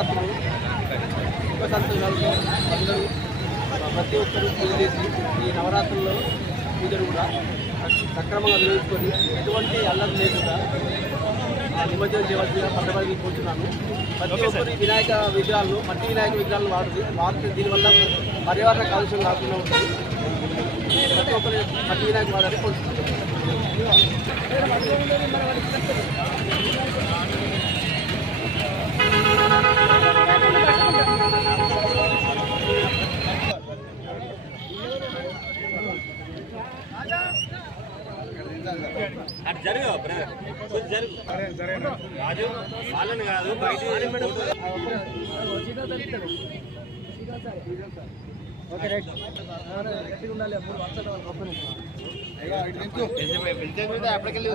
నవరాత్రులు సుఖ సంతోషాలతో అందరూ ప్రతి ఒక్కరూ పూజ చేసి ఈ నవరాత్రుల్లో పూజలు కూడా సక్రమంగా నిర్వహించుకొని ఎటువంటి అల్లరి లేకుండా నిమజ్జనం చేయవలసిన పట్టబడి కోరుతున్నాను. ప్రతి ఒక్కరి వినాయక విగ్రహాలను మట్టి వినాయక విగ్రహాలను వాడితే దీనివల్ల పర్యావరణ కాలుష్యం కాకుండా ఉంటుంది. ప్రతి ఒక్కరి మట్టి వినాయక వాడాలని కోరుతున్నాను. అటు జరుగు బ్రదర్, జరుగు రాజు వాళ్ళని కాదు బయట అప్పటికెళ్ళి